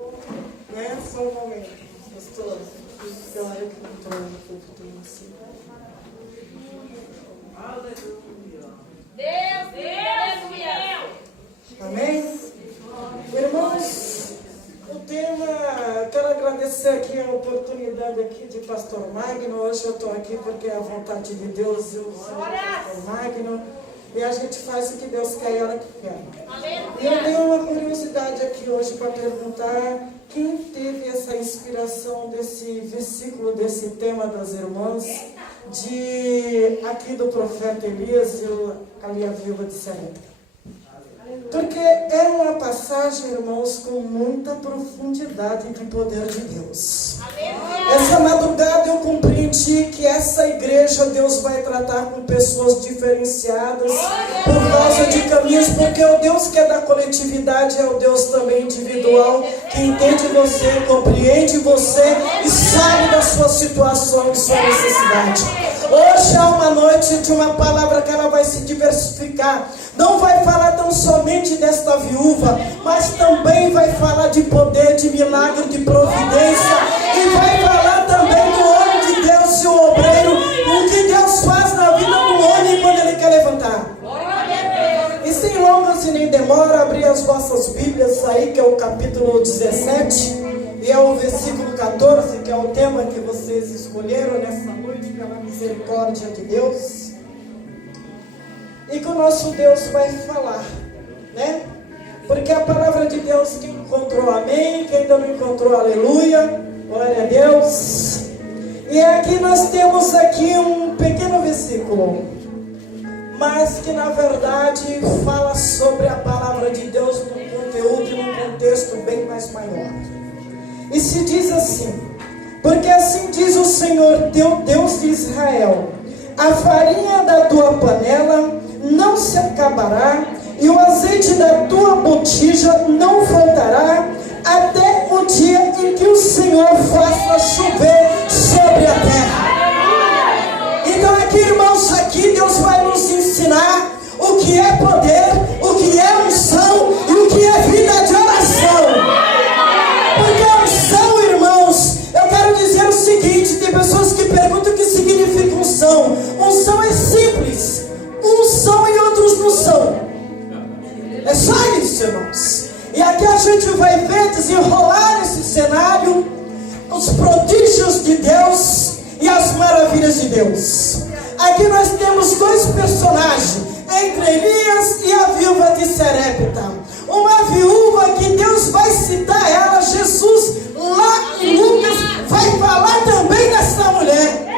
Né? Só um momento, pastor. Senhora que controla o povo assim. Aleluia. Deus. Amém? Irmãos, o tema, quero agradecer aqui a oportunidade aqui de Pastor Magno. Hoje eu estou aqui porque é a vontade de Deus e o Pastor Magno. E a gente faz o que Deus quer e a hora que quer. E eu tenho uma curiosidade aqui hoje para perguntar quem teve essa inspiração desse versículo, desse tema das irmãs, aqui do profeta Elias e ali a viúva de Sarepta. Porque é uma passagem, irmãos, com muita profundidade de poder de Deus. Essa madrugada eu compreendi que essa igreja Deus vai tratar com pessoas diferenciadas por causa de caminhos, porque o Deus que é da coletividade é o Deus também individual, que entende você, compreende você e sabe da sua situação e sua necessidade. Hoje é uma noite de uma palavra que ela vai se diversificar. Não vai falar tão somente desta viúva, mas também vai falar de poder, de milagre, de providência. E vai falar também do homem de Deus e o obreiro, o que Deus faz na vida do homem quando ele quer levantar. E sem longas e nem demora, abrir as vossas Bíblias aí, que é o capítulo 17. E é o versículo 14, que é o tema que vocês escolheram nessa noite, pela misericórdia de Deus. E que o nosso Deus vai falar, né? Porque a palavra de Deus, quem encontrou amém, quem ainda não encontrou aleluia, glória a Deus. E aqui nós temos aqui um pequeno versículo, mas que na verdade fala sobre a palavra de Deus num conteúdo e num contexto bem mais maior. E se diz assim: porque assim diz o Senhor teu Deus de Israel, a farinha da tua panela não se acabará, e o azeite da tua botija não faltará, até o dia em que o Senhor faça chover sobre a terra. Então aqui, irmãos, aqui Deus vai nos ensinar o que é poder, o que é unção e o que é vida de oração. Porque a unção, irmãos, eu quero dizer o seguinte: tem pessoas que perguntam o que significa unção. Unção é simples, são e outros não são. É só isso, irmãos. E aqui a gente vai ver desenrolar esse cenário, os prodígios de Deus e as maravilhas de Deus. Aqui nós temos dois personagens, entre Elias e a viúva de Sarepta. Uma viúva que Deus vai citar ela, Jesus, lá em Lucas, vai falar também dessa mulher.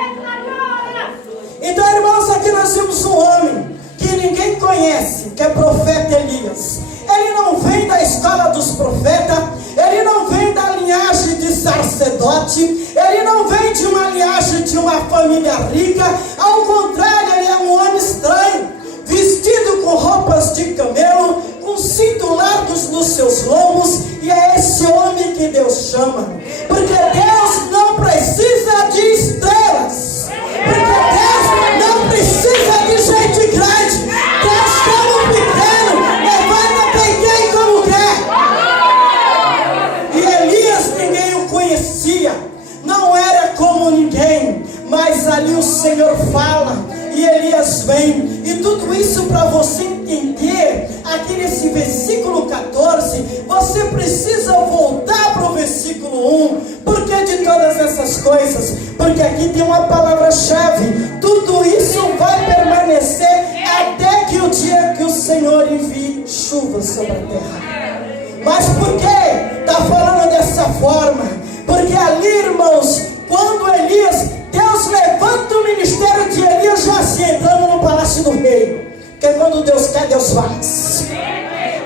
Então, irmãos, aqui nós temos um homem que ninguém conhece, que é profeta Elias. Ele não vem da escola dos profetas, ele não vem da linhagem de sacerdote, ele não vem de uma linhagem de uma família rica. Ao contrário, ele é um homem estranho, vestido com roupas de camelo, com cinto largos nos seus lombos. E é esse homem que Deus chama, porque Deus não precisa de estrelas, porque Deus não precisa de gente grande. Deus chama o pequeno, levanta quem como quer. E Elias, ninguém o conhecia, não era como ninguém, mas ali o Senhor fala e Elias vem. E tudo isso para você entender, aqui nesse versículo 14, você precisa voltar para o versículo 1. Por que de todas essas coisas? Porque aqui tem uma palavra-chave: tudo isso vai permanecer até que o dia que o Senhor envie chuva sobre a terra. Mas por que está falando dessa forma? Porque ali, irmãos, quando Elias, Deus levanta o ministério de Elias já se entrando no palácio do rei. Porque quando Deus quer, Deus faz.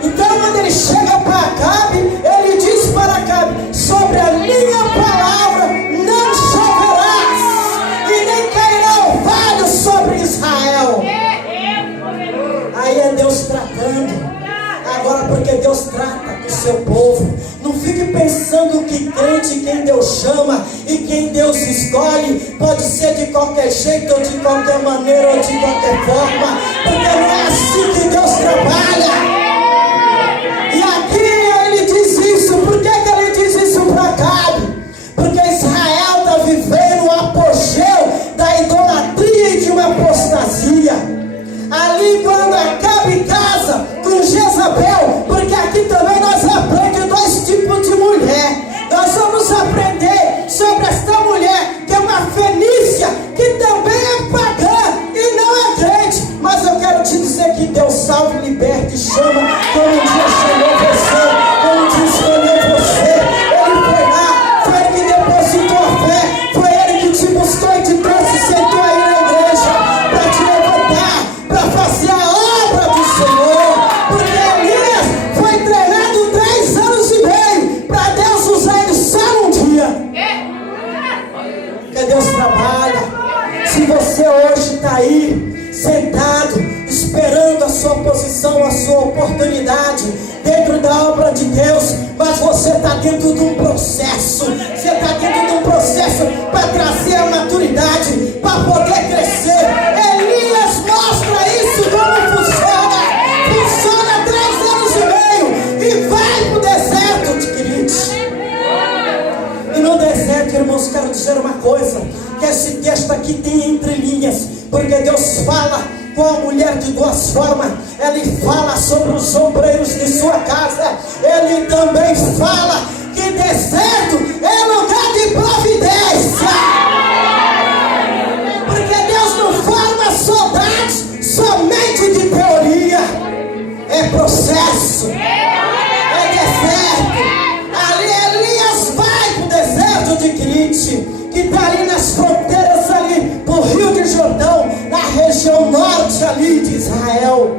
Então quando ele chega para Acabe, ele diz para Acabe: sobre a minha palavra não choverás, e nem cairá orvalho sobre Israel. Aí é Deus tratando. Agora, porque Deus trata com o seu povo, não fique pensando que crente, quem Deus chama e quem Deus escolhe, pode ser de qualquer jeito, ou de qualquer maneira, ou de qualquer forma, porque não é assim que Deus trabalha. E aqui ele diz isso. Por que ele diz maturidade dentro da obra de Deus, mas você está dentro de um processo. Você está dentro de um processo para trazer a maturidade, para poder crescer. Elias mostra isso como funciona. Funciona 3 anos e meio e vai para o deserto, queridos. E no deserto, irmãos, quero dizer uma coisa, que esse texto aqui tem entrelinhas, porque Deus fala com a mulher de 2 formas. Ele fala sobre os obreiros de sua casa. Ele também fala que deserto é lugar de providência, porque Deus não forma soldados somente de teoria. É processo, é deserto. Ali Elias vai para o deserto de Crite, que está ali nas fronteiras ali do Rio de Jordão, na região norte ali de Israel.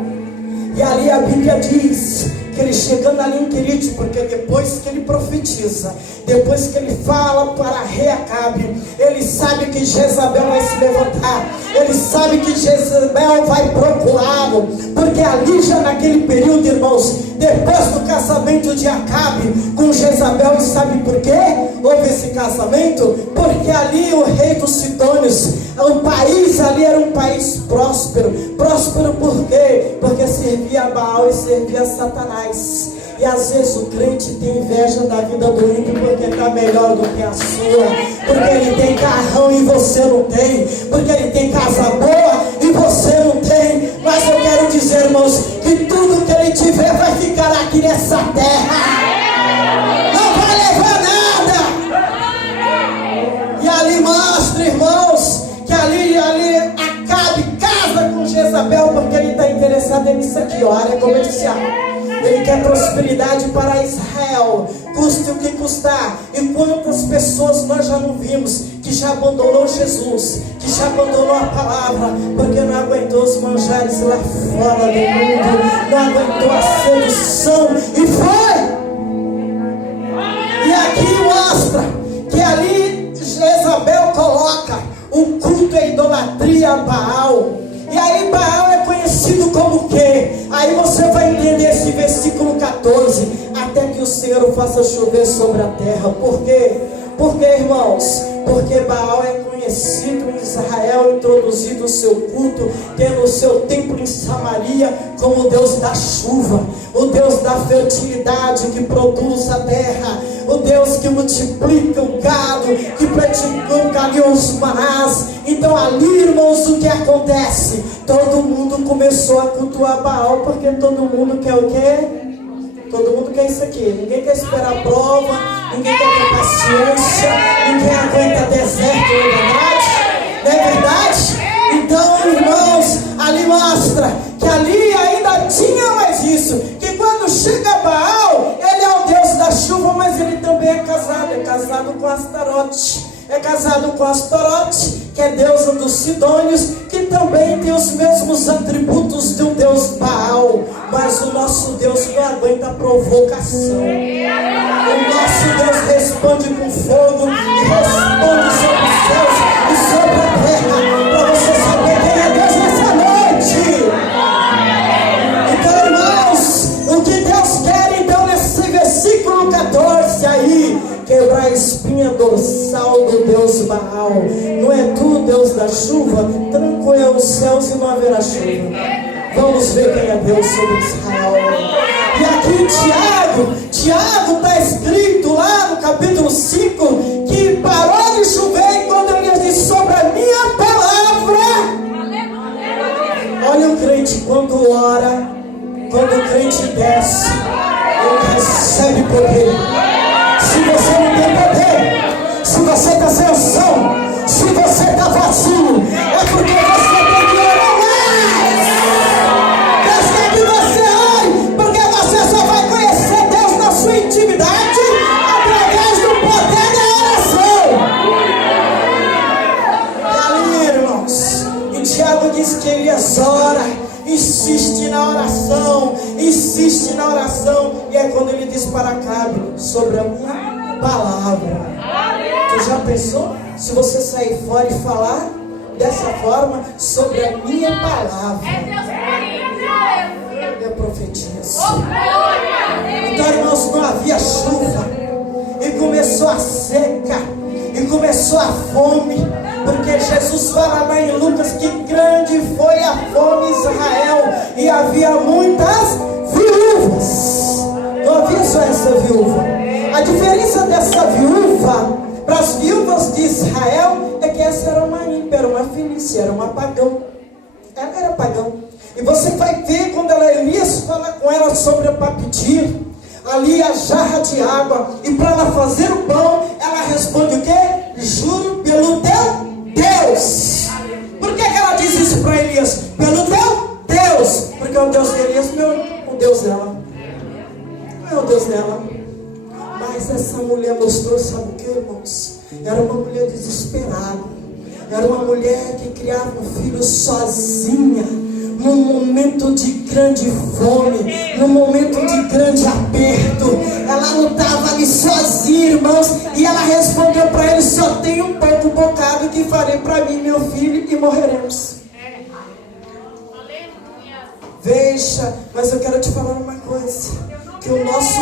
E ali a Bíblia diz que ele chegando ali em Querite, porque depois que ele profetiza, depois que ele fala para rei Acabe, ele sabe que Jezabel vai se levantar, ele sabe que Jezabel vai procurá-lo, porque ali já naquele período, irmãos, depois do casamento de Acabe com Jezabel, e sabe por quê houve esse casamento? Porque ali o rei dos Sidônios, o país ali era um país próspero. Próspero por quê? Porque servia a Baal e servia a Satanás. E às vezes o crente tem inveja da vida do ímpio, porque está melhor do que a sua, porque ele tem carrão e você não tem, porque ele tem casa boa e você não tem. Mas eu quero dizer, irmãos, que tudo que ele tiver vai ficar aqui nessa terra, não vai levar nada. E ali mostra, irmãos, que ali Acabe casa com Jezabel, porque ele está interessado nisso aqui. Olha como eu disse, ele quer prosperidade para Israel, custe o que custar. E quantas pessoas nós já não vimos que já abandonou Jesus, que já abandonou a palavra, porque não aguentou os manjares lá fora do mundo, não aguentou a sedução e foi. E aqui mostra que ali Jezabel coloca um culto à idolatria a Baal. E aí Baal é conhecido como o quê? Aí você vai entender esse versículo 14. Até que o Senhor faça chover sobre a terra. Por quê? Porque, irmãos, porque Baal é conhecido em Israel, introduzido o seu culto, tendo o seu templo em Samaria como o Deus da chuva, o Deus da fertilidade que produz a terra, o Deus que multiplica o gado, que multiplica ali os manás. Então ali, irmãos, o que acontece? Todo mundo começou a cultuar Baal, porque todo mundo quer o quê? Todo mundo quer isso aqui. Ninguém quer esperar a prova, ninguém quer ter paciência, ninguém aguenta deserto, não é verdade? Não é verdade? Então, irmãos, ali mostra que ali ainda tinha mais isso, que quando chega Baal, ele é o Deus da chuva, mas ele também é casado com Astarote. É casado com Astarote, que é deusa dos Sidônios, que também tem os mesmos atributos do Deus Baal. Mas o nosso Deus não aguenta provocação. O nosso Deus responde com fogo, e responde sobre os céus e sobre a terra, para você saber quem é Deus nessa noite. Então, irmãos, o que Deus quer então nesse versículo 14 aí, quebrar a espinha dorsal do Deus Baal. Não é tu, Deus da chuva? Tranquilo os céus e não haverá chuva. Vamos ver quem é Deus sobre Israel. E aqui Tiago está escrito lá no capítulo 5, que parou de chover quando ele diz sobre a minha palavra. Olha o crente quando ora, quando o crente desce, ele recebe poder. Se você não tem poder, se você está sem unção, se você está vazio, é porque você tem que orar mais. Deus quer que você ore, porque você só vai conhecer Deus na sua intimidade através do poder da oração. E ali, irmãos, e Tiago diz que Elias ora, insiste na oração, e é quando ele diz para Acabe sobre a minha palavra. Tu já pensou? Se você sair fora e falar dessa forma sobre a minha palavra, eu profetizo. dias. Então, irmãos, não havia chuva, e começou a seca, e começou a fome, porque Jesus fala lá em Lucas que grande foi a fome em Israel, e havia muitas viúvas. Não havia só essa viúva. A diferença dessa viúva para as viúvas de Israel é que essa era uma ímpia, era uma fenícia, era uma pagã. Ela era pagã. E você vai ver quando Elias fala com ela sobre para pedir ali a jarra de água e para ela fazer o pão, ela responde o quê? Juro pelo teu Deus. Por que ela diz isso para Elias? Pelo teu Deus. Porque o Deus de Elias não é o Deus dela. Não é o Deus dela. Mas essa mulher mostrou, sabe o que, irmãos? Era uma mulher desesperada. Era uma mulher que criava um filho sozinha, num momento de grande fome, num momento de grande aperto. Ela não estava ali sozinha, irmãos, e ela respondeu para ele: só tem um pouco bocado que farei para mim, meu filho, e morreremos. Veja, mas eu quero te falar uma coisa, que o nosso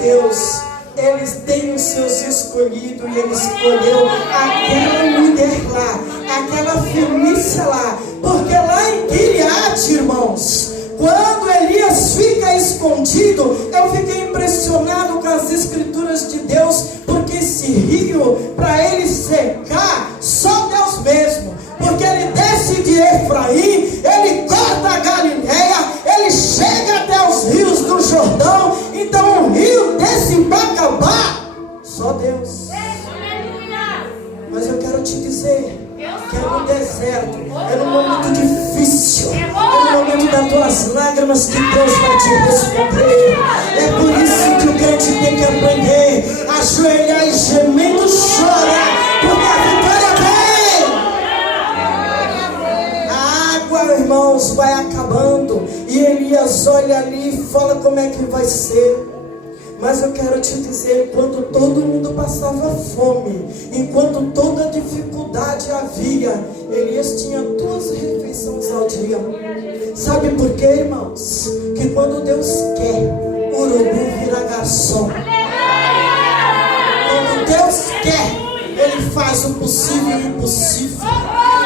Deus, Ele tem os seus escolhidos, e Ele escolheu aquela mulher lá, aquela fenícia lá, porque lá em Gileade, irmãos, quando Elias fica escondido, eu fiquei impressionado com as escrituras de Deus, porque esse rio, para ele secar, só Deus mesmo, porque ele desce de Efraim, ele corta a Galileia, ele chega até os rios do Jordão. Então o rio desce para acabar, só Deus. Mas eu quero te dizer que é no deserto, é no momento difícil, é no momento das tuas lágrimas que Deus vai te responder. É por isso que o crente tem que aprender a ajoelhar e gemendo chorar, porque a vitória vem. A água, irmãos, vai acabando, e Elias olha ali e fala como é que vai ser. Mas eu quero te dizer, enquanto todo mundo passava fome, enquanto toda dificuldade havia, Elias tinha 2 refeições ao dia. Sabe por quê, irmãos? Que quando Deus quer, o urubu vira garçom. Quando Deus quer, Ele faz o possível e o impossível.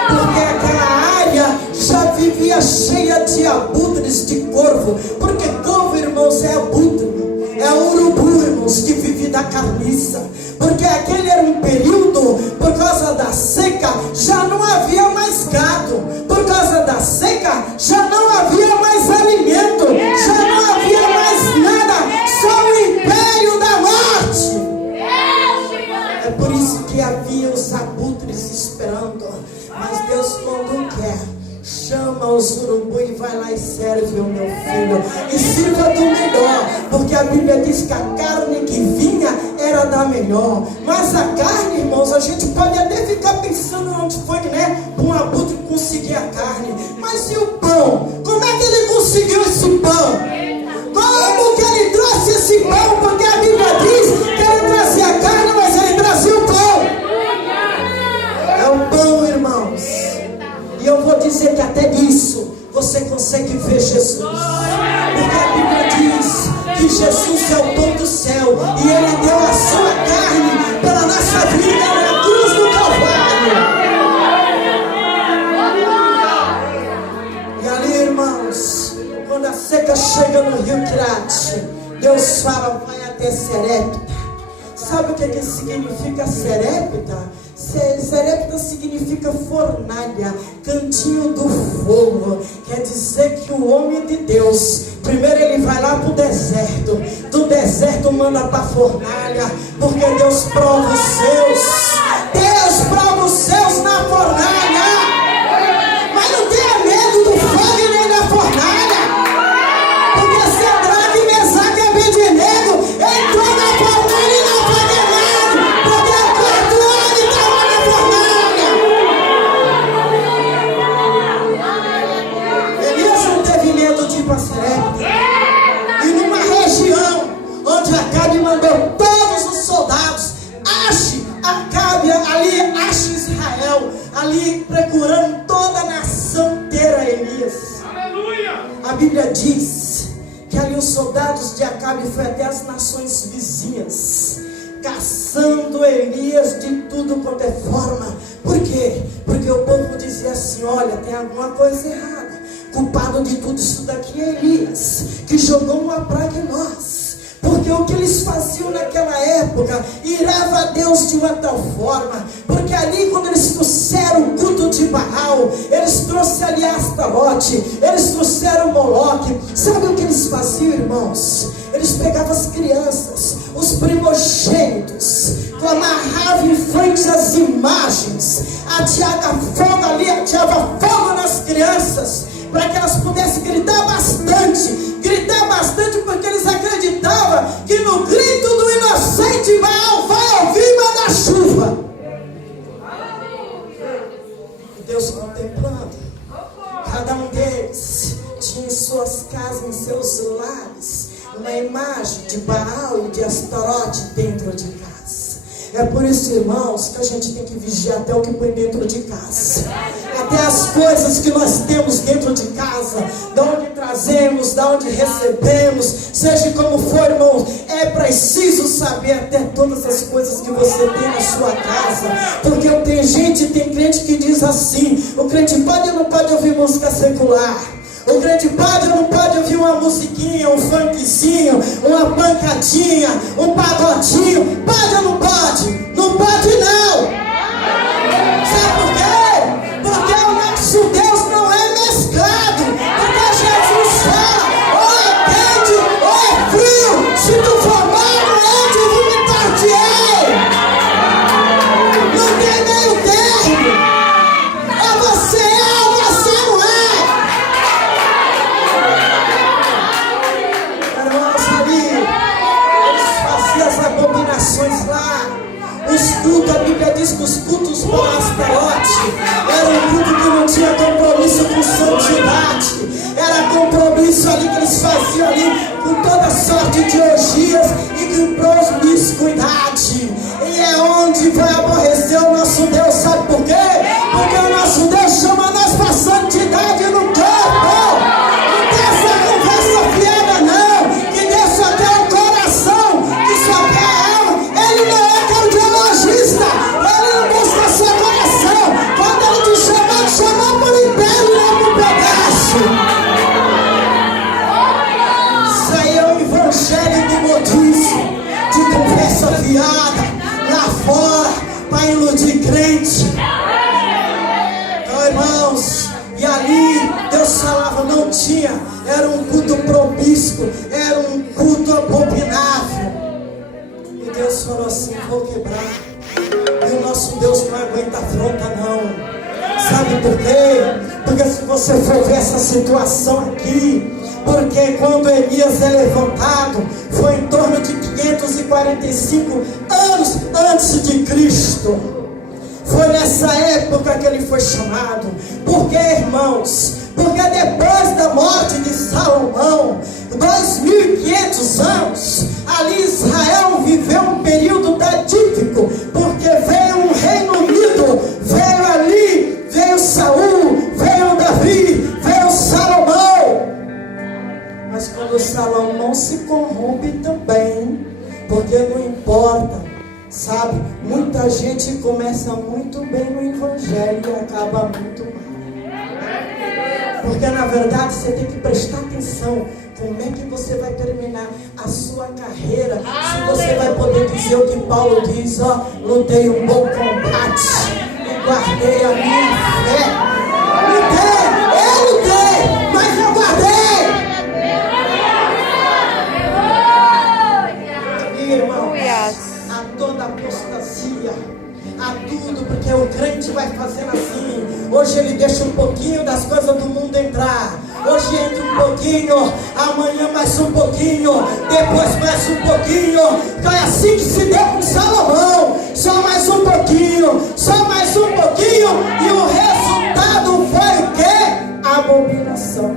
Porque aquela área já vivia cheia de abutres, de corvo. Porque corvo, irmãos, é abutre. É o urubu, irmãos, que vive da carniça. Porque aquele era um período, por causa da seca, já não havia mais gado. Por causa da seca, já não havia mais alimento. Já não havia mais nada. Só o império da morte. É por isso que havia os abutres esperando. Mas Deus, quando quer, chama os urubu e vai lá e serve o meu filho. E sirva do melhor, porque a Bíblia diz que a carne que vinha era da melhor. Mas a carne, irmãos, a gente pode até ficar pensando onde foi, né? Um abutre conseguir a carne. Mas e o pão? Como é que ele conseguiu esse pão? Como que ele trouxe esse pão? Porque a Bíblia diz que ele trazia a carne, mas ele trazia o pão. É o pão, irmãos. E eu vou dizer que até disso você consegue ver Jesus. Porque a Bíblia diz que Jesus é o pão do céu, e Ele deu a sua carne pela nossa vida na cruz do Calvário. E ali, irmãos, quando a seca chega no rio Quirate, Deus fala: vai até Serepta. Sabe o que significa Serepta? Serepta significa fornalha, cantinho do fogo. Quer dizer que o homem de Deus, primeiro ele vai lá para o deserto, do deserto manda para a fornalha, porque Deus prova os seus. Deus prova os seus na fornalha. Mas não tenha medo do fogo e nem da fornalha, porque Sadraque, Mesaque e Abednego entrou na fornalha e não foi queimado, porque o quarto homem estava na fornalha. Elias não teve medo de ir para Serepta. E numa região onde Acabe mandou todos os soldados, Acabe ali, ache Israel, ali procurando toda a nação inteira Elias. Aleluia! A Bíblia diz que ali os soldados de Acabe foram até as nações vizinhas, caçando Elias de tudo quanto é forma. Por quê? Porque o povo dizia assim: olha, tem alguma coisa errada. Culpado de tudo isso daqui é Elias, que jogou uma praga em nós. Porque o que eles faziam naquela época irava a Deus de uma tal forma. Porque ali, quando eles trouxeram o culto de Baal, eles trouxeram ali Astarote, eles trouxeram Moloque. Sabe o que eles faziam, irmãos? Eles pegavam as crianças, os primogênitos, amarravam em frente às imagens, ateava fogo ali, ateava fogo nas crianças, para que elas pudessem gritar bastante, porque eles acreditavam que no grito do inocente Baal vai ouvir mandar chuva. E Deus contemplando, cada um deles tinha em suas casas, em seus lares, uma imagem de Baal e de Astarote dentro de casa. É por isso, irmãos, que a gente tem que vigiar até o que põe dentro de casa, até as coisas que nós temos dentro de casa, da onde trazemos, da onde recebemos, seja como for, irmãos. É preciso saber até todas as coisas que você tem na sua casa, porque tem crente que diz assim: o crente pode ou não pode ouvir música secular? O crente pode ou não pode ouvir uma musiquinha, um funkzinho, uma pancadinha, um pagodinho? Pode ou não pode? Não pode não! Sabe por quê? Porque o nosso Deus não é mesclado. Porque Jesus fala: ou é quente ou é frio. Se tu for malo, eu te vomitar-te-ei. Não tem meio termo. Ou você é ou você não é. Abominações lá, os cultos, a Bíblia diz que os cultos para Astarote era um culto que não tinha compromisso com santidade, era compromisso ali que eles faziam ali com toda sorte de orgias e com promiscuidade. E é onde vai aborrecer o nosso Deus. Sabe por quê? Porque o nosso Deus chama nós para santidade no corpo. Não tem essa conversa fiada não, que Deus só quer um coração, que só quer a alma. Ele não é cardiologista, ele não busca seu coração. Quando ele te chamou por inteiro, não por pedaço. Isso aí é o evangelho do modismo, de conversa fiada lá fora, para iludir crente. Então, irmãos, e ali Deus falava, não tinha, era um culto promíscuo, era um culto abominável. E Deus falou assim: vou quebrar. E o nosso Deus não aguenta afronta não. Sabe por quê? Porque se você for ver essa situação aqui, porque quando Elias é levantado, foi em torno de 545 anos antes de Cristo. Foi nessa época que ele foi chamado. Por quê, irmãos? Porque depois da morte de Salomão, 2500 anos, ali Israel viveu um período datífico, porque veio um reino unido, veio ali, veio Saul, veio Davi, veio Salomão. Mas quando Salomão se corrompe também, porque não importa, sabe, muita gente começa muito bem no evangelho e acaba muito mal. Porque na verdade você tem que prestar atenção como é que você vai terminar a sua carreira, se você vai poder dizer o que Paulo diz: ó, lutei um bom combate e guardei a minha fé. Lutei, mas eu guardei. E irmãos, a toda apostasia, a tudo, porque o crente vai fazendo assim. Hoje ele deixa um pouquinho das coisas do mundo entrar. Hoje entra um pouquinho, amanhã mais um pouquinho, depois mais um pouquinho. Então é assim que se deu com Salomão. Só mais um pouquinho, só mais um pouquinho, e o resultado foi o quê? Abominação.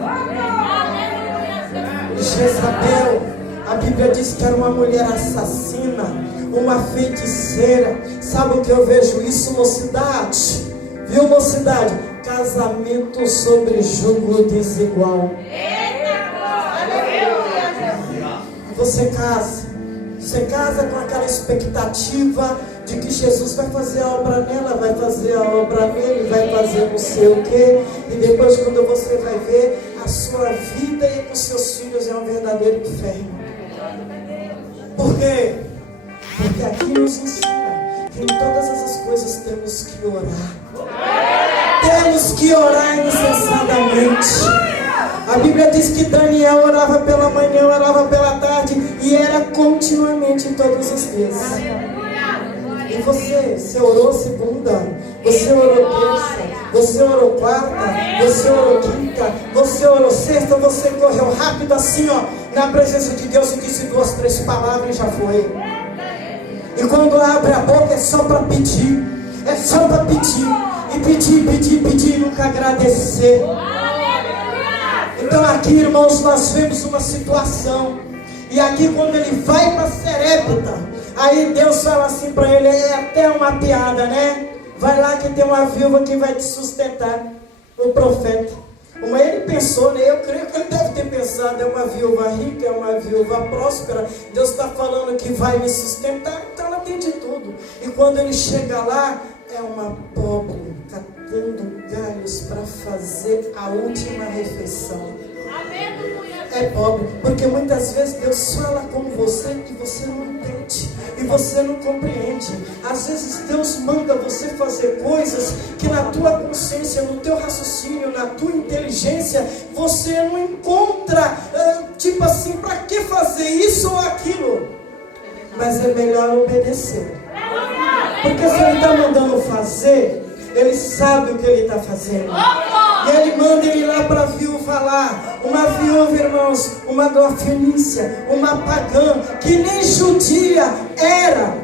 Jezabel, a Bíblia diz que era uma mulher assassina, uma feiticeira. Sabe o que eu vejo isso, mocidade? Viu, mocidade? Casamento sobre jugo desigual. você casa com aquela expectativa de que Jesus vai fazer a obra nela, vai fazer a obra nele, vai fazer não sei o quê, e depois quando você vai ver, a sua vida e com seus filhos é um verdadeiro inferno. Por quê? Porque aqui nos ensina que em todas essas coisas temos que orar. Temos que orar incessantemente. A Bíblia diz que Daniel orava pela manhã, orava pela tarde, e era continuamente todos os dias. E você orou segunda, você orou terça, você orou quarta, você orou quinta, você orou sexta, você correu rápido assim, ó, na presença de Deus e disse 2, 3 palavras e já foi. E quando abre a boca é só para pedir, é só para pedir, e pedir, e nunca agradecer. Então aqui, irmãos, nós vemos uma situação, e aqui quando ele vai para Sarepta, aí Deus fala assim para ele, é até uma piada, né? Vai lá que tem uma viúva que vai te sustentar, o profeta. Mas ele pensou, né? Eu creio que ele deve ter pensado, é uma viúva rica, é uma viúva próspera, Deus está falando que vai me sustentar, então ela tem de tudo. E quando ele chega lá, é uma pobre, catando galhos para fazer a última refeição. É pobre, porque muitas vezes Deus fala com você e você não entende, e você não compreende. Às vezes Deus manda você fazer coisas que na tua consciência, no teu raciocínio, na tua inteligência, você não encontra, tipo assim, para que fazer isso ou aquilo? Mas é melhor obedecer, porque se ele está mandando fazer, ele sabe o que ele está fazendo. E ele manda ele lá para a viúva lá. Uma viúva, irmãos, uma da Fenícia, uma pagã, que nem judia era.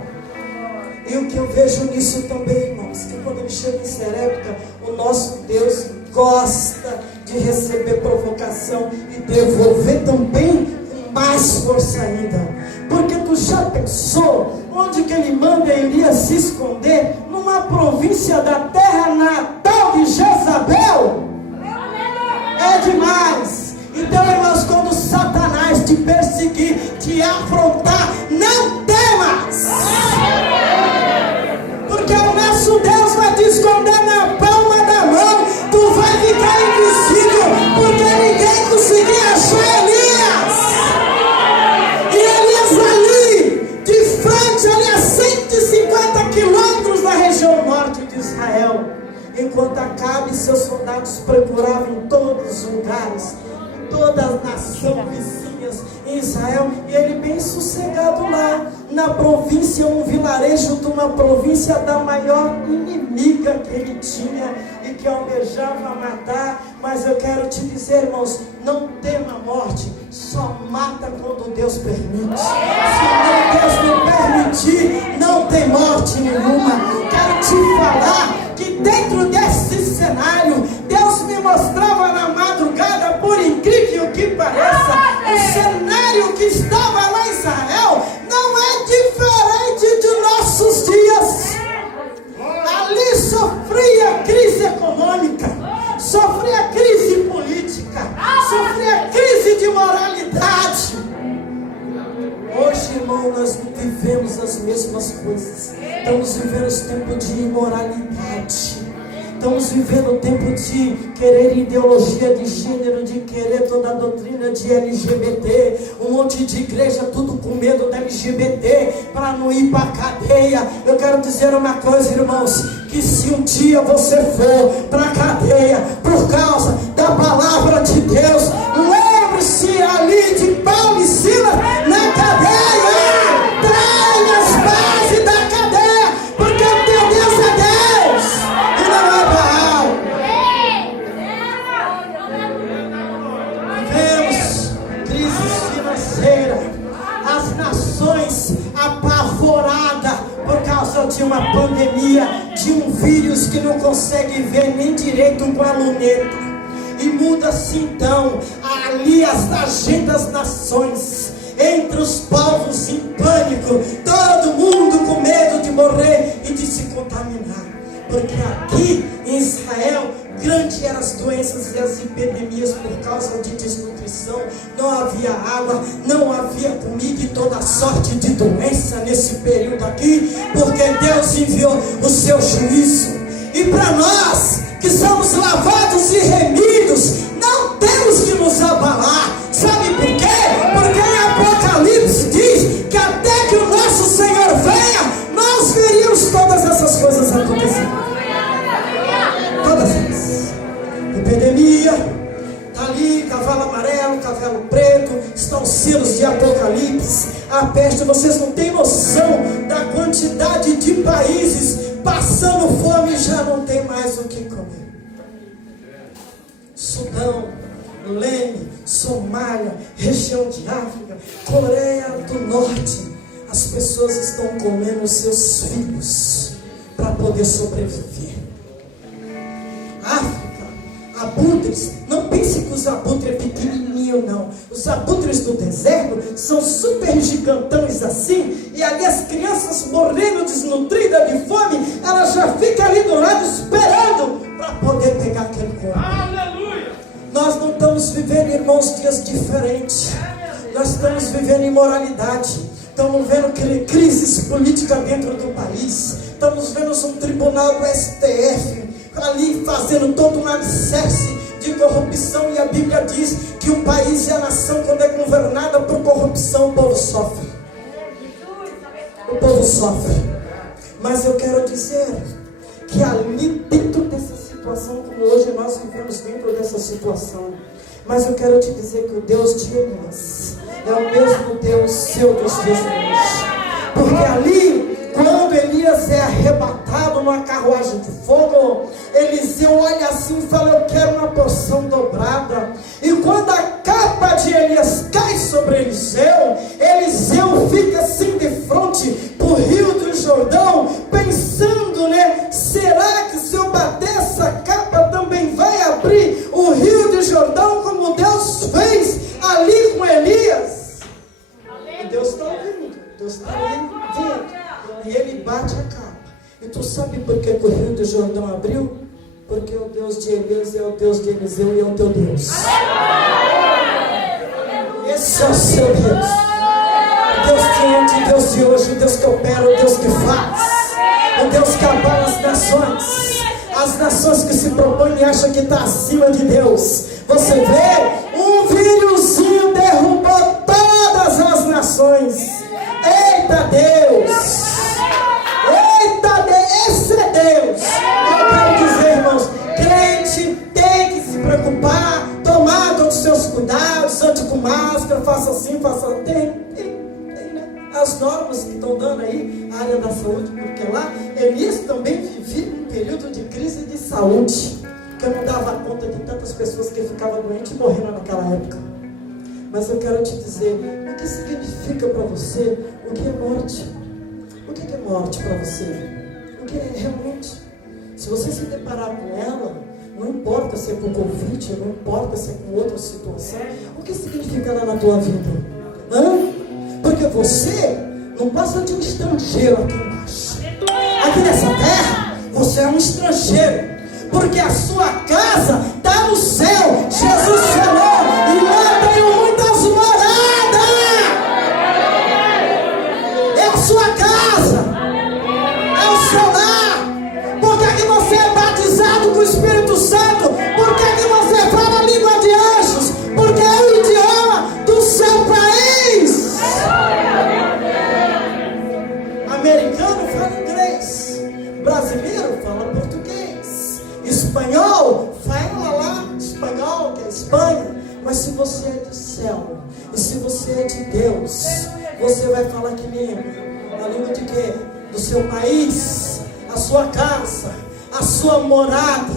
E o que eu vejo nisso também, irmãos, que quando ele chega em Sarepta, o nosso Deus gosta de receber provocação e devolver também com mais força ainda. Porque tu já pensou onde que ele manda ele iria se esconder? Numa província da terra natal de Jezabel? É demais. Então, irmãos, quando Satanás te perseguir, te afrontar, não temas, porque o nosso Deus vai te esconder na palma da mão. Tu vai ficar invisível, porque ninguém conseguia achar Elias. E Elias ali, de frente, ali a 150 quilômetros da região norte de Israel, enquanto Acabe e seus soldados procuravam em todos os lugares, em toda a nação vizinhas em Israel, e ele bem sossegado lá, na província, um vilarejo de uma província da maior inimiga que ele tinha e que almejava matar. Mas eu quero te dizer, irmãos, não tema a morte, só mata quando Deus permite. Se Deus não permitir, não tem morte nenhuma. Quero te falar que dentro desse cenário, Deus me mostrava na madrugada, por incrível que pareça, o cenário que estava lá em Israel não é diferente de nossos dias. Ali sofria crise econômica, sofria crise política, sofria crise de moralidade. Hoje, irmão, nós vivemos as mesmas coisas. Estamos vivendo esse tempo de imoralidade. Estamos vivendo o tempo de querer ideologia de gênero, de querer toda a doutrina de LGBT, um monte de igreja tudo com medo da LGBT, para não ir para a cadeia. Eu quero dizer uma coisa, irmãos, que se um dia você for para a cadeia por causa da palavra de Deus, lembre-se ali de Paulo e Silas na cadeia. Traia as bases da cadeia, porque o teu Deus é Deus e não é Baal. Vivemos crise financeira, as nações apavoradas por causa de uma pandemia, de um vírus que não consegue ver nem direito com a luneta. E muda-se então ali as agendas das nações, entre os povos em pânico, todo mundo com medo de morrer e de se contaminar. Porque aqui em Israel, grandes eram as doenças e as epidemias por causa de desnutrição. Não havia água, não havia comigo e toda sorte de doença nesse período aqui, porque Deus enviou o seu juízo. E para nós que somos lavados e remidos, não temos que nos abalar. Sabe por quê? Porque em Apocalipse diz que até que o nosso Senhor venha, nós veríamos todas essas coisas acontecendo. Todas elas. Epidemia, está ali, cavalo amarelo, cavalo preto, estão os selos de Apocalipse, a peste. Vocês não têm noção da quantidade de países passando fome e já não tem mais o que comer. Sudão, Leme, Somália, região de África, Coreia do Norte, as pessoas estão comendo seus filhos para poder sobreviver. África, abutres, não pense que os abutres é pequenininho não. Os abutres do deserto são super gigantões assim, e ali as crianças morrendo desnutridas de fome, elas já ficam ali do lado esperando para poder pegar aquele corpo. Aleluia! Nós não estamos vivendo, irmãos, dias diferentes. Nós estamos vivendo imoralidade. Estamos vendo crises políticas dentro do país. Estamos vendo um tribunal do STF ali fazendo todo um alicerce de corrupção. E a Bíblia diz que o país e a nação, quando é governada por corrupção, o povo sofre. O povo sofre. Mas eu quero dizer que ali dentro dessa situação, como hoje nós vivemos dentro dessa situação, mas eu quero te dizer que o Deus de Elias é o mesmo Deus seu dos dias de hoje. Porque ali, quando Elias é arrebatado numa carruagem de fogo, Eliseu olha assim e fala: eu quero uma porção dobrada. E quando a capa de Elias cai sobre Eliseu, Eliseu fica assim de frente para o rio do Jordão, pensando, né? Será que se eu bater essa capa também vai abrir o rio do Jordão, como Deus fez ali com Elias? E Deus está ouvindo, Deus está vendo. E ele bate a capa. E tu sabe por que o rio do Jordão abriu? Porque o Deus de Elias é o Deus de Eliseu e é o teu Deus. Esse é o seu Deus. O Deus de ontem, o Deus de hoje, o Deus que opera, o Deus que faz, o Deus que abala as nações. As nações que se propõem e acham que está acima de Deus. Você vê, um vírusinho derrubou todas as nações. Eita Deus! Eita Deus! Esse é Deus! Eu quero dizer, irmãos, crente tem que se preocupar, tomar todos os seus cuidados, ande com máscara, faça assim, faça assim. Tem, né? As normas que estão dando aí, a área da saúde, porque lá Elias também vivia um período de crise de saúde, que eu não dava conta de tantas pessoas que ficavam doentes e morrendo naquela época. Mas eu quero te dizer, o que significa para você o que é morte? O que é morte para você? O que é realmente? Se você se deparar com ela, não importa se é com Covid, não importa se é com outra situação, o que significa ela na tua vida? Porque você não passa de um estrangeiro aqui embaixo. Aqui nessa terra, você é um estrangeiro. Porque a sua casa está no céu. Jesus falou, e lá tenho muitas moradas. É a sua casa, é o seu lar. Por que você é batizado com o Espírito Santo? Por que você fala a língua de anjos? Porque é o idioma do seu país. Americano fala inglês, brasileiro fala português, espanhol fala lá espanhol, que é Espanha. Mas se você é do céu, e se você é de Deus, você vai falar que língua? A língua de quê? Do seu país, a sua casa, a sua morada.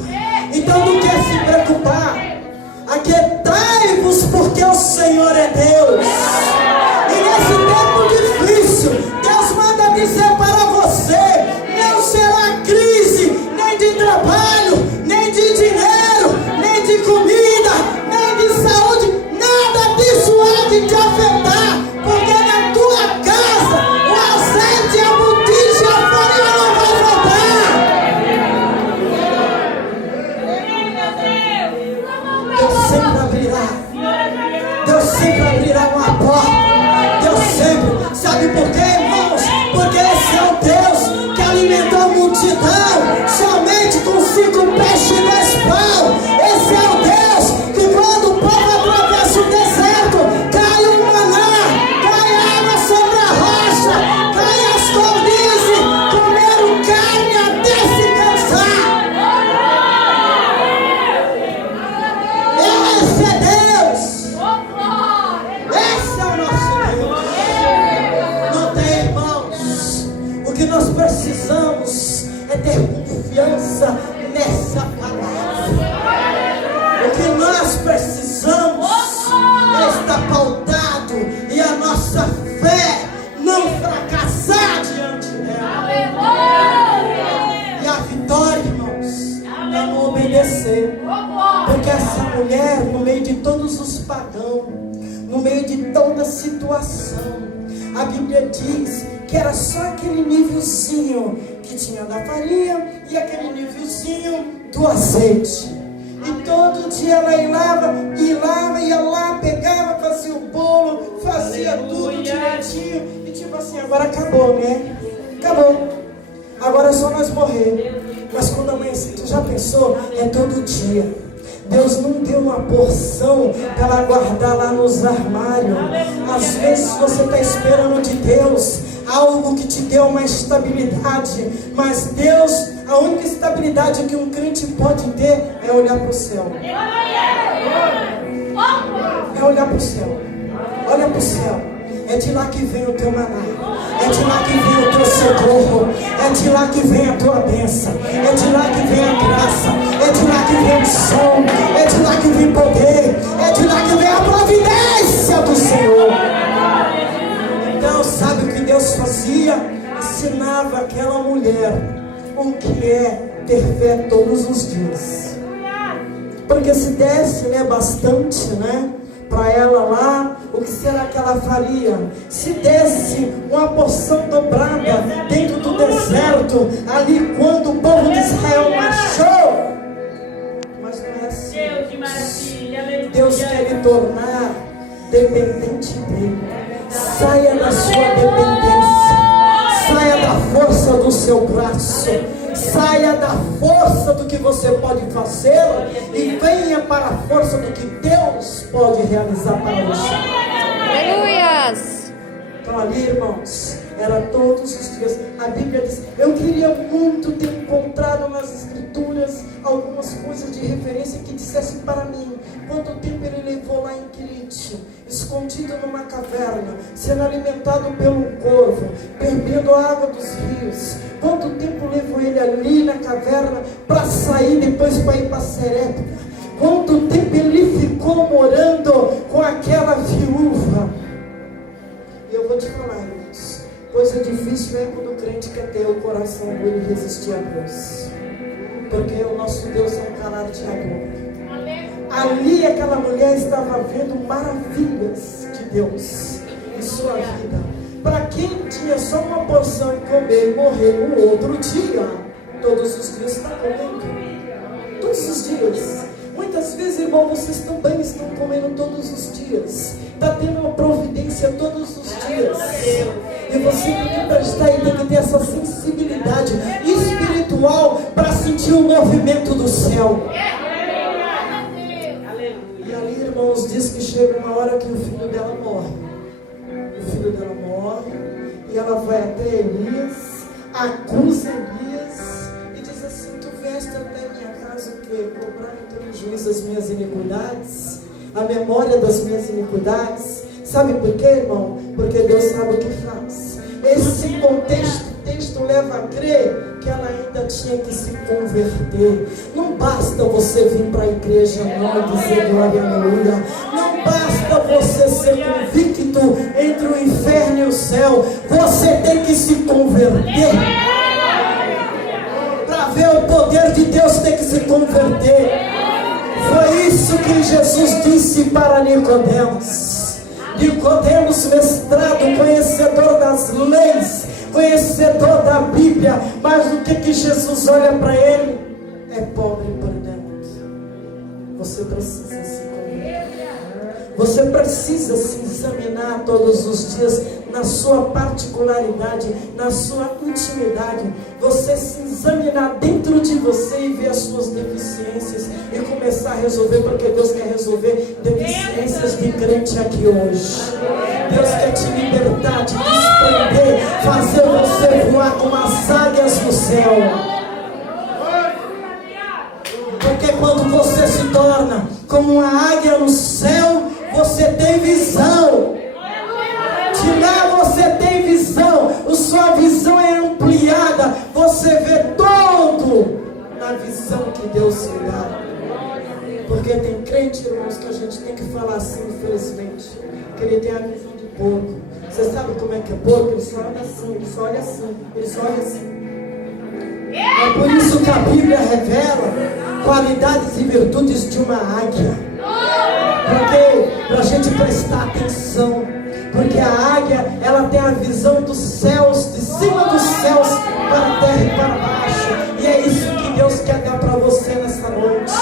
Então não quer se preocupar. Aquietai-vos, porque o Senhor é Deus. E nesse tempo difícil, Deus manda dizer para você: não será crise, nem de trabalho, nem de dinheiro, nem de comida, nem de saúde. Nada disso há de te afetar, porque na tua casa o azeite, a botija, a farinha não vai faltar. Deus sempre abrirá uma porta. Esse é o Deus que alimentou a multidão somente com 5 peixes e 2 pães. Esse é o Deus que quando o povo atravessa o deserto, cai o maná, cai a água sobre a rocha, cai as cordizes, comeram carne até se cansar. Esse é Deus. Esse é o nosso Deus. Não tem, irmãos. O que nós precisamos é ter confiança nessa palavra. O que nós precisamos é estar pautado e a nossa fé não fracassar diante dela. E a vitória, irmãos, é não obedecer. Porque essa mulher, no meio de todos os pagãos, no meio de toda situação, a Bíblia diz que era só aquele nívelzinho que tinha da farinha e aquele nívelzinho do azeite. E todo dia ela ia lá, pegava, fazia o bolo, fazia tudo direitinho. E tipo assim, agora acabou, né? Acabou. Agora é só nós morrer. Mas quando amanhecer, tu já pensou? É todo dia. Deus não deu uma porção para ela guardar lá nos armários. Às vezes você está esperando de Deus algo que te deu uma estabilidade, mas Deus, a única estabilidade que um crente pode ter é olhar para o céu. É olhar para o céu. Olha para o céu. É de lá que vem o teu maná. É de lá que vem o teu socorro. É de lá que vem a tua bênção. É de lá que vem a graça. É de lá que vem o som. É de lá que vem poder. É de lá que vem a providência do Senhor. Então, sabe o que Deus fazia? Ensinava aquela mulher o que é ter fé todos os dias. Porque se desse, né, bastante, né, para ela lá, o que será que ela faria? Se desse uma porção dobrada dentro do deserto, ali quando o povo de Israel marchou. Mas não é assim. Deus quer lhe tornar dependente dele. Saia da sua dependência. Saia da força do seu braço. Saia da força do que você pode fazer e venha para a força do que Deus pode realizar para você. Aleluias! Então ali, irmãos, era todos os dias. A Bíblia diz, eu queria muito ter encontrado nas Escrituras algumas coisas de referência que dissessem para mim quanto tempo ele levou lá em Crite, escondido numa caverna, sendo alimentado pelo corvo, bebendo a água dos rios. Quanto tempo levou ele ali na caverna para sair depois para ir para Serepta? Quanto tempo ele ficou morando com aquela viúva? E eu vou te falar, irmãos, coisa difícil é quando o crente quer ter o coração dele e resistir a Deus. Porque o nosso Deus é um galardeador. Ali aquela mulher estava vendo maravilhas de Deus em sua vida. Para quem tinha só uma porção e comer e morrer no outro dia, todos os dias está comendo. Todos os dias. Muitas vezes, irmão, vocês também estão comendo todos os dias. Está tendo uma providência todos os dias. E você tem que prestar e tem que ter essa sensibilidade espiritual para sentir o movimento do céu. E ali, irmãos, diz que chega uma hora que o filho dela morre. O filho dela morre e ela vai até Elias, acusa Elias e diz assim: tu vieste até minha casa o quê? Cobrar então em juízo as minhas iniquidades, a memória das minhas iniquidades. Sabe por quê, irmão? Porque Deus sabe o que faz. Esse texto leva a crer que ela ainda tinha que se converter. Não basta você vir para a igreja não e dizer glória a aleluia. Não basta você ser convicto entre o inferno e o céu. Você tem que se converter. Para ver o poder de Deus, tem que se converter. Foi isso que Jesus disse para Nicodemos. Nicodemos, mestrado, conhecedor das leis, conhecedor da Bíblia, mas o que Jesus olha para ele? É pobre por dentro. Você precisa se converter. Você precisa se examinar todos os dias na sua particularidade, na sua intimidade. Você se examinar dentro de você e ver as suas deficiências e começar a resolver, porque Deus quer resolver deficiências de crente aqui hoje. Deus quer te libertar, te desprender, fazer você voar como as águias no céu. Porque quando você se torna como uma águia no céu, você tem visão. De lá você tem visão. A sua visão é ampliada. Você vê todo na visão que Deus lhe dá. Porque tem crente, irmãos, que a gente tem que falar assim, infelizmente, que ele tem a visão de porco. Você sabe como é que é porco? Ele só olha assim, ele só olha assim, ele só olha assim. É por isso que a Bíblia revela qualidades e virtudes de uma águia. Porque para a gente prestar atenção, porque a águia, ela tem a visão dos céus, de cima dos céus para a terra e para baixo. E é isso que Deus quer dar para você nessa noite.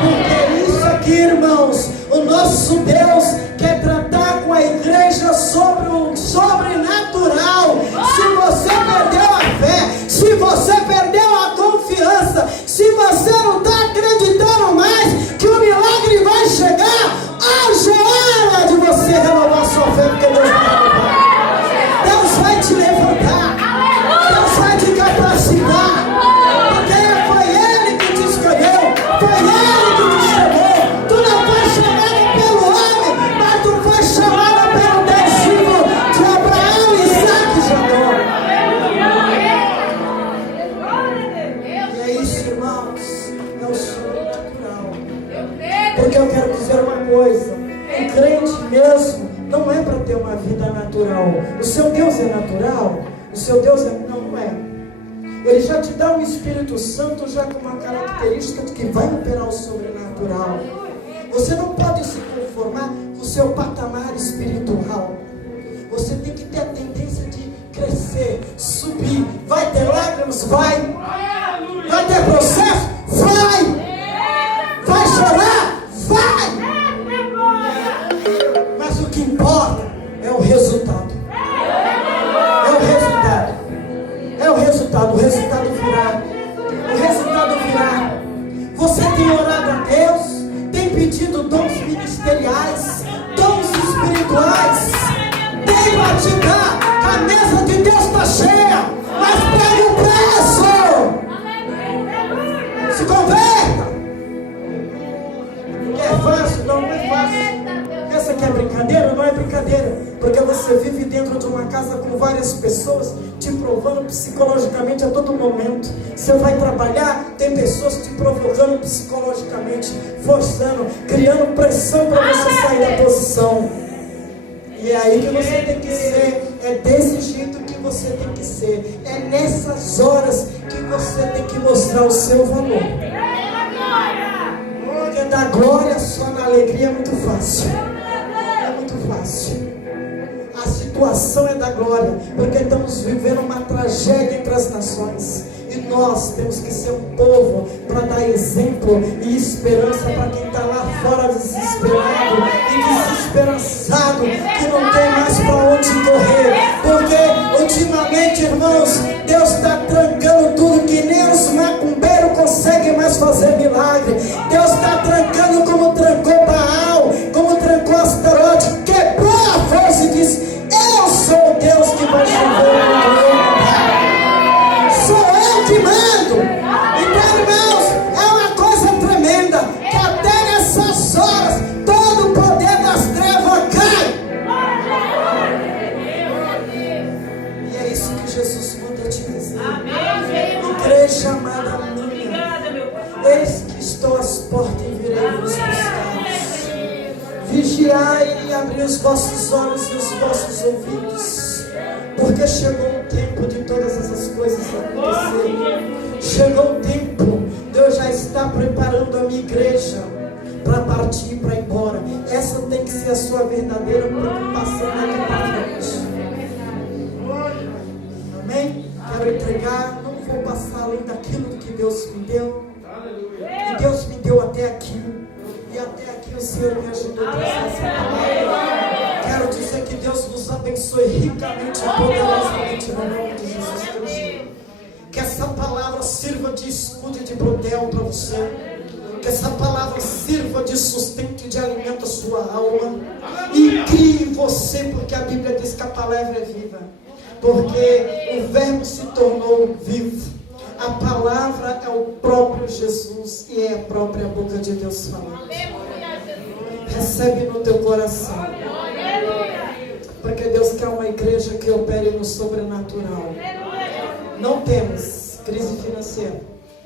Porque isso aqui, irmãos, o nosso Deus quer tratar com a igreja sobre o sobrenatural. Se você perdeu a fé, se você perdeu a confiança, se você não está acreditando mais que o milagre vai chegar, hoje é hora de você renovar sua fé, porque Deus vai renovar. Deus vai te levantar, Deus vai te capacitar, porque foi Ele que te escolheu, foi Ele que te chamou. Tu não foi chamado pelo homem, mas tu foi chamado pelo Deus vivo de Abraão, Isaac e Jacó. E é isso, irmãos, é o sobrenatural. Porque eu quero dizer uma coisa: o crente mesmo não é para ter uma vida natural. O seu Deus é natural? O seu Deus é... não é. Ele já te dá um Espírito Santo já com uma característica de que vai operar o sobrenatural. Você não pode se conformar com o seu patamar espiritual. Você tem que ter a tendência de crescer, subir. Vai ter lágrimas? Vai. Vai ter processo? Vai. Vai chorar? Vai. Mas o que importa é o resultado. É o resultado. É o resultado. O resultado virá. O resultado virá. Você tem orado a Deus, tem pedido dons ministeriais, dons espirituais. Tem para te dar. A mesa de Deus está cheia, mas pague o preço. Se converta. É fácil? Não, não é fácil. Essa aqui é brincadeira? Não é brincadeira. Porque você vive dentro de uma casa com várias pessoas te provando psicologicamente a todo momento. Você vai trabalhar, tem pessoas te provocando psicologicamente, forçando, criando pressão para você sair da posição. E é aí que você tem que ser. É desse jeito que você tem que ser. É nessas horas que você tem que mostrar o seu valor. Porque dar glória só na alegria é muito fácil. É muito fácil. A situação é da glória, porque estamos vivendo uma tragédia entre as nações. E nós temos que ser um povo para dar exemplo e esperança para quem está lá fora desesperado e desesperançado, que não tem mais para onde correr. Porque ultimamente, irmãos, Deus está trancando tudo, que nem os macumbeiros conseguem mais fazer milagre. Deus está trancando como trancou Baal, como trancou Astarote, quebrou a força e disse: eu sou o Deus que vai chover. Sou eu que mando. Então, irmãos, é uma coisa tremenda, que até nessas horas todo o poder das trevas cai. E é isso que Jesus manda te dizer. Igreja amada minha, eis que estou às portas e virei vos buscar. Vigiai e abri os vossos olhos e os vossos ouvidos, porque chegou o tempo de todas essas coisas acontecerem. Chegou o tempo, Deus já está preparando a minha igreja para partir, para ir embora. Essa tem que ser a sua verdadeira preocupação daqui para frente. Amém? Quero entregar, não vou passar além daquilo que Deus me deu. E Deus me deu até aqui. E até aqui eu o Senhor me ajudou a trazer essa palavra. Quero dizer que Deus nos abençoe ricamente e poderosamente no nome de Jesus Cristo. Que essa palavra sirva de escudo e de brodel para você. Que essa palavra sirva de sustento e de alimento à sua alma. E crie em você, porque a Bíblia diz que a palavra é viva. Porque o verbo se tornou vivo. A palavra é o próprio Jesus e é a própria boca de Deus falando. Recebe no teu coração. Porque Deus quer uma igreja que opere no sobrenatural. Não temos crise financeira.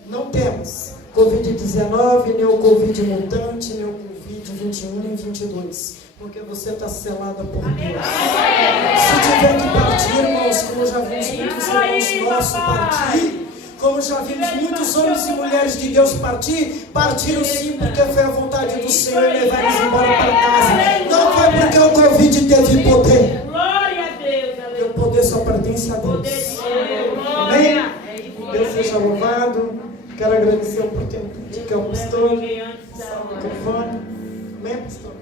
Não temos Covid-19, nem o Covid mutante, nem o Covid-21, nem 22. Porque você está selada por Deus. Se tiver que partir, irmãos, como já vimos muitos irmãos nossos partir, como já vimos muitos homens e mulheres de Deus partir, partiram sim porque foi a vontade do Senhor e levar eles embora para casa. Não foi porque o Covid teve poder. E o poder só pertence a Deus. Amém? Deus seja louvado. Quero agradecer a oportunidade que é o pastor. Amém, pastor?